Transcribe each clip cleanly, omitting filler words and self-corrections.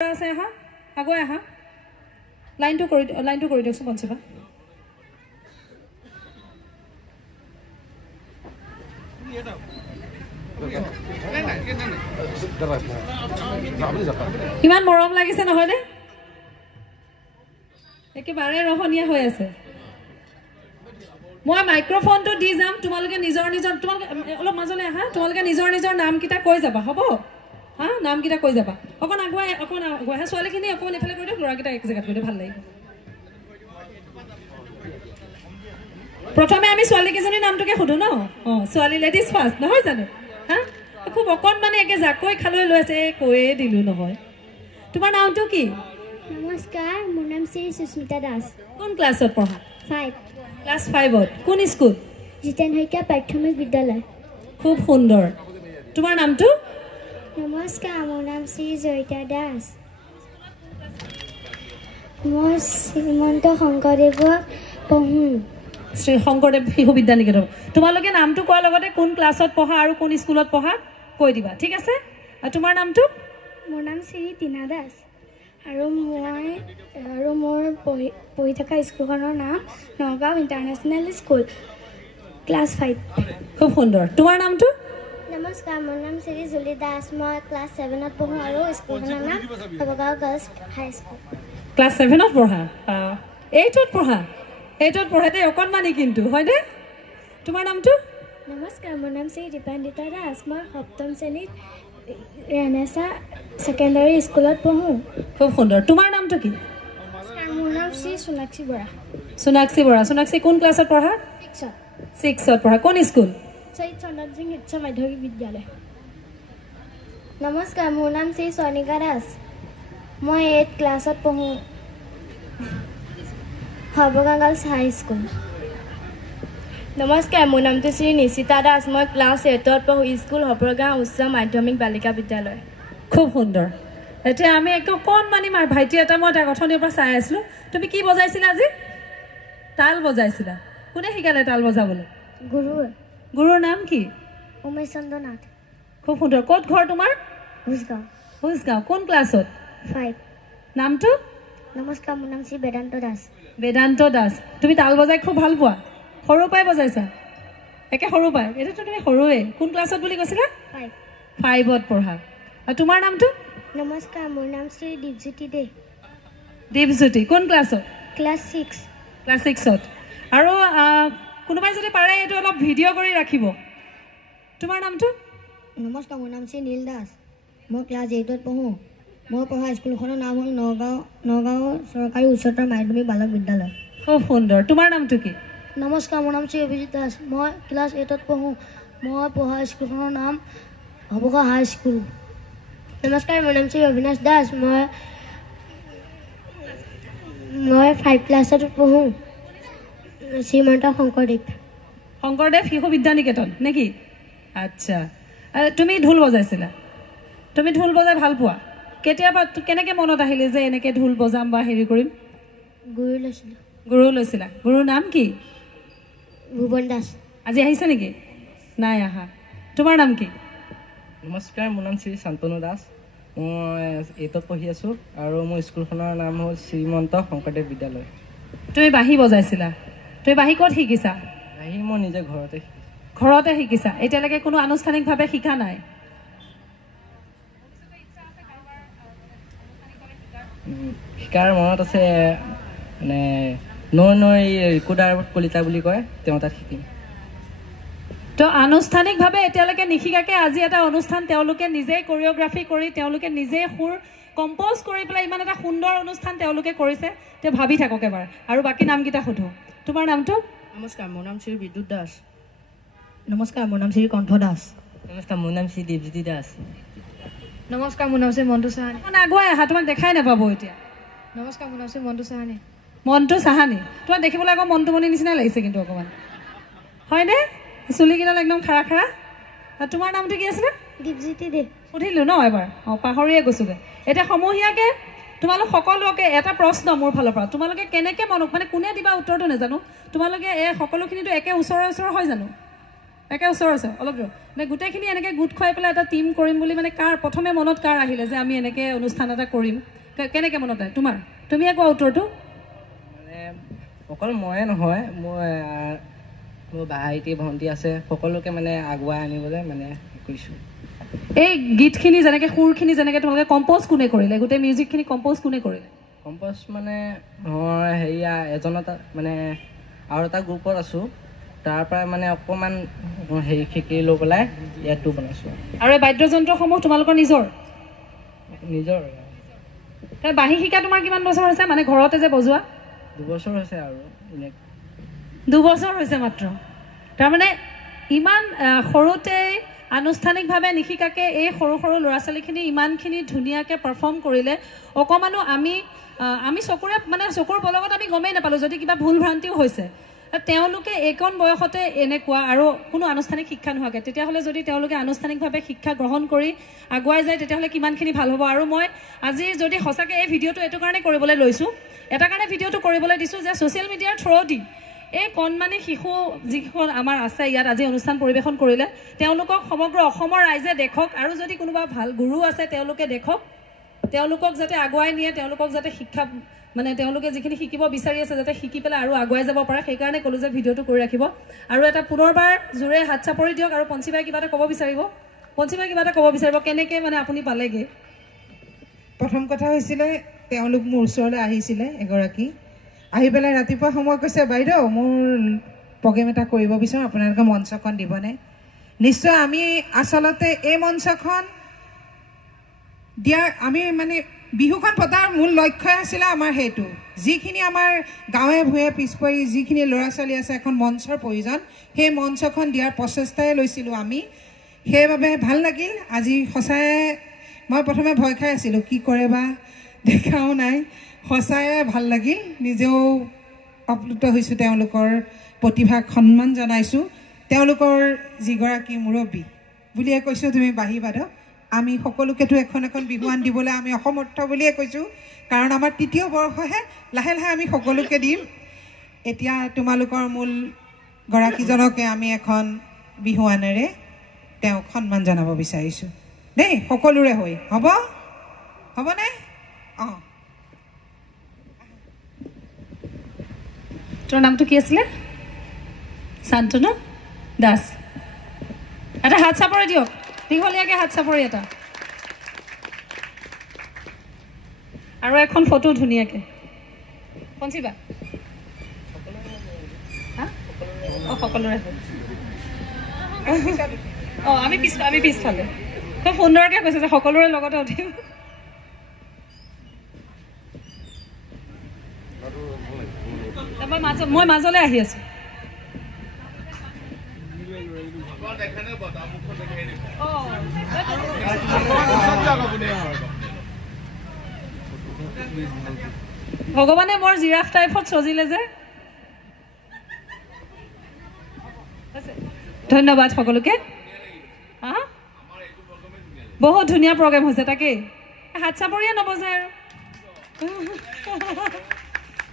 আছে আহা আগুৱাই আহা লাইনটো কৰি দিয়কচোন পঞ্চিবা কিমান মৰম লাগিছে নহয় নে একেবাৰে ৰহনীয়া হৈ আছে মই মাইক্ৰোফোনটো দি যাম তোমালোকে নিজৰ তোমালোকে অলপ মাজলৈ আহা তোমালোকে নিজৰ নাম কিটা কৈ যাবা হ'ব হা নাম কিটা কৈ যাবা অকণ আগুৱাই ছোৱালীখিনি অকণ এফালে কৰি দিয়ক ল'ৰাকেইটা এক জেগাত কৰি দিয়ক ভাল লাগিব প্ৰথমে আমি ছোৱালীকেইজনীৰ নামটোকে সুধো ন ছোৱালী লেডিজ ফাৰ্ষ্ট নহয় জানো হা খুব অকণমানে একে জাকৈ খালৈ লৈ আছে কৈয়ে দিলোঁ নহয় তোমাৰ নামটো কি নমস্কাৰ মোৰ নাম শ্ৰী সুস্মিতা দাস কোন ক্লাছত পঢ়া 5 ক্লাছ 5ত কোন স্কুল জিতেন শইকীয়া প্ৰাথমিক বিদ্যালয় খুব সুন্দৰ তোমাৰ নামটো নমস্কাৰ মোৰ নাম শ্ৰী জয়িতা দাস মই শ্ৰীমন্ত শংকৰদেৱত পঢ়োঁ শ্ৰী শংকৰদেৱ শিশু বিদ্যা নিকেতন তোমালোকে নামটো কোৱাৰ লগতে কোন ক্লাছত পঢ়া আৰু কোন স্কুলত পঢ়া কৈ দিবা ঠিক আছে আৰু তোমাৰ নামটো মোৰ নাম শ্ৰী টিনা দাস আৰু মোৰ পঢ়ি থকা স্কুলখনৰ নাম নগাঁও ইণ্টাৰনেশ্যনেল স্কুল ক্লাছ 5 খুব সুন্দৰ তোমাৰ নামটো নমস্কাৰ মোৰ নাম শ্ৰী জুলি দাস মই ক্লাছ 7ত পঢ়োঁ আৰু স্কুলখনৰ নাম নগাঁও গাৰ্লছ হাই স্কুল ক্লাছ 7ত পঢ়া 8ত পঢ়া দেই অকণমানি কিন্তু হয়নে তোমাৰ নামটো নমস্কাৰ মোৰ নাম শ্ৰী দীপান্বিতা দাস মই 7ম শ্ৰেণীত ৰেনেছা ছেকেণ্ডাৰী স্কুলত পঢ়োঁ খুব সুন্দৰ তোমাৰ নামটো কি মোৰ নাম শ্ৰী সোণাক্ষী বৰা সোণাক্ষী কোন ক্লাছত পঢ়া 6ত পঢ়া কোন স্কুল শহীদ চন্দন সিং উচ্চ মাধ্যমিক বিদ্যালয় নমস্কাৰ মোৰ নাম শ্ৰী স্বৰ্ণিকা দাস মই 8th ক্লাছত পঢ়োঁ সৰ্বগাঁও গাৰ্লছ হাই স্কুল নমস্কাৰ মোৰ নামটো শ্ৰী নিশিতা দাস মই ক্লাছ 8ত পঢ়োঁ স্কুল সৰ্বগাঁও উচ্চ মাধ্যমিক বালিকা বিদ্যালয় খুব সুন্দৰ এতিয়া আমি একদম অকণমানি ভাইটি এটা মই তাৰ গঠনিৰ পৰা চাই আছিলোঁ তুমি কি বজাইছিলা আজি তাল বজাইছিলা কোনে শিকালে তাল বজাবলৈ গুৰুৰ নাম কি উমেশ চন্দ্ৰ নাথ খুব সুন্দৰ ক'ত ঘৰ তোমাৰ হুচগাঁও কোন ক্লাছত 5 নামটো নমস্কাৰ মোৰ নাম শ্ৰী বেদান্ত দাস তুমি তাল বজাই খুব ভাল পোৱা সৰুৰ পৰাই বজাইছা একে সৰুৰ পৰাই এতিয়াতো তুমি সৰুৱে কোন ক্লাছত বুলি কৈছিলা 5ত পঢ়া আৰু তোমাৰ নামটো নমস্কাৰ মোৰ নাম শ্ৰী দীপজ্যোতি কোন ক্লাছত ক্লাছ 6ত আৰু কোনোবাই যদি পাৰে এইটো অলপ ভিডিঅ' কৰি ৰাখিব তোমাৰ নামটো নমস্কাৰ মোৰ নাম শ্ৰী নীল দাস মই ক্লাছ 8ত পঢ়োঁ মই পঢ়া স্কুলখনৰ নাম হ'ল নগাঁও চৰকাৰী উচ্চতৰ মাধ্যমিক বালক বিদ্যালয় খুব সুন্দৰ তোমাৰ নামটো কি নমস্কাৰ মোৰ নাম শ্ৰী অভিজিত দাস মই ক্লাছ 8ত পঢ়োঁ মই পঢ়া স্কুলখনৰ নাম সৰ্বগাঁও হাই স্কুল নমস্কাৰ মোৰ নাম শ্ৰী অবিনাশ দাস মই 5 ক্লাছত পঢ়োঁ শ্ৰীমন্ত শংকৰদেৱ শিশু বিদ্যা নিকেতন নেকি আচ্ছা তুমি ঢোল বজাইছিলা তুমি ঢোল বজাই ভাল পোৱা কেতিয়াবা কেনেকৈ মনত আহিলে যে এনেকৈ ঢোল বজাম বা হেৰি কৰিম গুৰু লৈছিলা গুৰুৰ নাম কি ভুৱন দাস আজি আহিছে নেকি নাই আহা তোমাৰ নাম কি নমস্কাৰ মোৰ নাম শ্ৰী শান্তনু দাস মই 8ত পঢ়ি আছোঁ আৰু মোৰ স্কুলখনৰ নাম হ'ল শ্ৰীমন্ত শংকৰদেৱ বিদ্যালয় তুমি বাঁহী বজাইছিলা তুমি বাঁহী ক'ত শিকিছা বাঁহী মই নিজে ঘৰতে শিকিছা এতিয়ালৈকে কোনো আনুষ্ঠানিকভাৱে শিকা নাই শিকাৰ মনত আছে মানে ৰিকুদাৰ কলিতা বুলি কয় তেওঁ তাত শিকিম তো আনুষ্ঠানিকভাৱে এতিয়ালৈকে নিশিকাকৈ আজি এটা অনুষ্ঠান তেওঁলোকে নিজেই কৰিঅ'গ্ৰাফি কৰি তেওঁলোকে নিজেই সুৰ কম্প'জ কৰি পেলাই ইমান এটা সুন্দৰ অনুষ্ঠান তেওঁলোকে কৰিছে তেওঁ ভাবি থাকক এবাৰ আৰু বাকী নামকেইটা সোধোঁ তোমাৰ নামটো নমস্কাৰ মোৰ নাম শ্ৰী বিদ্যুৎ দাস নমস্কাৰ মোৰ নাম শ্ৰী কণ্ঠ দাস নমস্কাৰ মোৰ নাম শ্ৰী দীপজ্যোতি দাস নমস্কাৰ মোৰ নাম শ্ৰী মণ্টু চাহানী আগুৱাই আহা তোমাক দেখাই নাপাব এতিয়া নমস্কাৰ মোৰ নাম শ্ৰী মণ্টু চাহানী তোমাক দেখিবলৈ আকৌ মণ্টুমণিৰ নিচিনা লাগিছে কিন্তু অকণমান হয়নে চুলিকেইডাল একদম খাৰা আৰু তোমাৰ নামটো কি আছিলে দীপজ্যোতি দে সুধিলোঁ ন এবাৰ পাহৰিয়ে গৈছোগৈ এতিয়া সমূহীয়াকৈ তোমালোক সকলোকে এটা প্ৰশ্ন মোৰ ফালৰ পৰা তোমালোকে কেনেকৈ মানে কোনে দিবা উত্তৰটো নাজানো তোমালোকে এই সকলোখিনিতো একে ওচৰৰ হয় জানো একে ওচৰ আছে অলপ দূৰ মানে গোটেইখিনি এনেকৈ গোট খুৱাই পেলাই এটা টিম কৰিম বুলি মানে কাৰ প্ৰথমে মনত কাৰ আহিলে যে আমি এনেকৈ অনুষ্ঠান এটা কৰিম কেনেকৈ মনত আহে তোমাৰ তুমি কোৱা উত্তৰটো মানে অকল ময়ে নহয় মোৰ ভাইটি ভণ্টি আছে সকলোকে মানে আগুৱাই আনিবলৈ মানে কৈছোঁ এই গীতখিনি যেনেকৈ সুৰখিনি যেনেকৈ তোমালোকে কম্প'জ কোনে কৰিলে গোটেই মিউজিকখিনি কম্প'জ কোনে কৰিলে কম্প'জ মানে মই হেৰিয়া এজনত মানে আৰু এটা গ্ৰুপত আছোঁ তাৰ পৰা মানে অকণমান হেৰি শিকি লৈ পেলাই ইয়াতো বনাইছোঁ আৰু এই বাদ্যযন্ত্ৰসমূহ তোমালোকৰ নিজৰ বাঁহী শিকা তোমাৰ কিমান বছৰ হৈছে মানে ঘৰতে যে বজোৱা 2 বছৰ হৈছে আৰু 2 বছৰ হৈছে মাত্ৰ তাৰমানে ইমান সৰুতে আনুষ্ঠানিকভাৱে নিশিকাকে এই সৰু সৰু ল'ৰা ছোৱালীখিনি ইমানখিনি ধুনীয়াকৈ পাৰফৰ্ম কৰিলে অকণমানো আমি চকুৰ বলগত আমি গমেই নাপালোঁ যদি কিবা ভুল ভ্ৰান্তিও হৈছে তেওঁলোকে এইকণ বয়সতে এনেকুৱা আৰু কোনো আনুষ্ঠানিক শিক্ষা নোহোৱাকৈ তেতিয়াহ'লে যদি তেওঁলোকে আনুষ্ঠানিকভাৱে শিক্ষা গ্ৰহণ কৰি আগুৱাই যায় তেতিয়াহ'লে কিমানখিনি ভাল হ'ব আৰু মই আজি যদি সঁচাকৈ এই ভিডিঅ'টো এইটো কাৰণে কৰিবলৈ লৈছোঁ এটা কাৰণে ভিডিঅ'টো কৰিবলৈ দিছোঁ যে ছ'চিয়েল মিডিয়াৰ থ্ৰুদি এই কণমানি শিশু যিখন আমাৰ আছে ইয়াত আজি অনুষ্ঠান পৰিৱেশন কৰিলে তেওঁলোকক সমগ্ৰ অসমৰ ৰাইজে দেখক আৰু যদি কোনোবা ভাল গুৰু আছে তেওঁলোকে দেখক তেওঁলোকক যাতে আগুৱাই নিয়ে তেওঁলোকক যাতে শিক্ষা মানে তেওঁলোকে যিখিনি শিকিব বিচাৰি আছে যাতে শিকি পেলাই আৰু আগুৱাই যাব পাৰে সেইকাৰণে ক'লোঁ যে ভিডিঅ'টো কৰি ৰাখিব আৰু এটা পুনৰবাৰ জোৰে হাত চাপৰি দিয়ক আৰু পঞ্চীবাই কিবা এটা ক'ব বিচাৰিব কেনেকৈ মানে আপুনি পালেগৈ প্ৰথম কথা হৈছিলে তেওঁলোক মোৰ ওচৰলৈ আহিছিলে এগৰাকী আহি পেলাই ৰাতিপুৱা সময় কৈছে বাইদেউ মোৰ প্ৰগ্ৰেম এটা কৰিব বিচাৰোঁ আপোনালোকে মঞ্চখন দিবনে নিশ্চয় আমি আচলতে এই মঞ্চখন দিয়াৰ আমি মানে বিহুখন পতাৰ মূল লক্ষ্যই আছিলে আমাৰ সেইটো যিখিনি আমাৰ গাঁৱে ভূঞে পিছ পৰি যিখিনি ল'ৰা ছোৱালী আছে এখন মঞ্চৰ প্ৰয়োজন সেই মঞ্চখন দিয়াৰ প্ৰচেষ্টাই লৈছিলোঁ আমি সেইবাবে ভাল লাগিল আজি সঁচাই মই প্ৰথমে ভয় খাই আছিলোঁ কি কৰে বা দেখাও নাই সঁচাই ভাল লাগিল নিজেও আপ্লুত হৈছোঁ তেওঁলোকৰ প্ৰতিভাক সন্মান জনাইছোঁ তেওঁলোকৰ যিগৰাকী মুৰব্বী বুলিয়ে কৈছোঁ তুমি বাঁহী বাদক আমি সকলোকেতো এখন বিহুৱান দিবলৈ আমি অসমৰ্থ বুলিয়ে কৈছোঁ কাৰণ আমাৰ ৩য় বৰ্ষহে লাহে লাহে আমি সকলোকে দিম এতিয়া তোমালোকৰ মূল গৰাকীজনকে আমি এখন বিহুৱানেৰে তেওঁক সন্মান জনাব বিচাৰিছোঁ দেই সকলোৰে হৈ হ'বনে অঁ তোৰ নামটো কি আছিলে শান্তনু দাস এটা হাত চাপৰি দিয়ক দীঘলীয়াকৈ হাত চাপৰি এটা আৰু এখন ফটো ধুনীয়াকৈ পঞ্চিবা সকলোৰে আমি পিছফালে খুব সুন্দৰকৈ কৈছে যে সকলোৰে লগতে উঠিম মই মাজলৈ আহি আছো ভগৱানে মোৰ জিৰাফ টাইপত সজিলে যে ধন্যবাদ সকলোকে বহুত ধুনীয়া প্ৰগ্ৰেম হৈছে তাকেই হাত চাপৰিয়ে নবজায় আৰু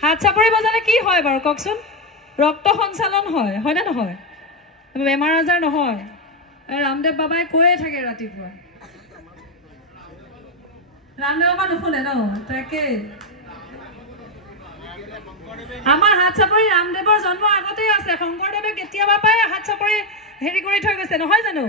হাত চাপৰি বজালে কি হয় বাৰু কওকচোন ৰক্ত সঞ্চালন হয় নে নহয় বেমাৰ আজাৰ নহয় ৰামদেৱ বাবাই কৈয়ে থাকে ৰাতিপুৱা ৰামদেৱ বাবা নুশুনে ন তাকেই আমাৰ হাত চাপৰি ৰামদেৱৰ জন্মৰ আগতেই আছে শংকৰদেৱে কেতিয়াবা পাই হাত চাপৰি হেৰি কৰি থৈ গৈছে নহয় জানো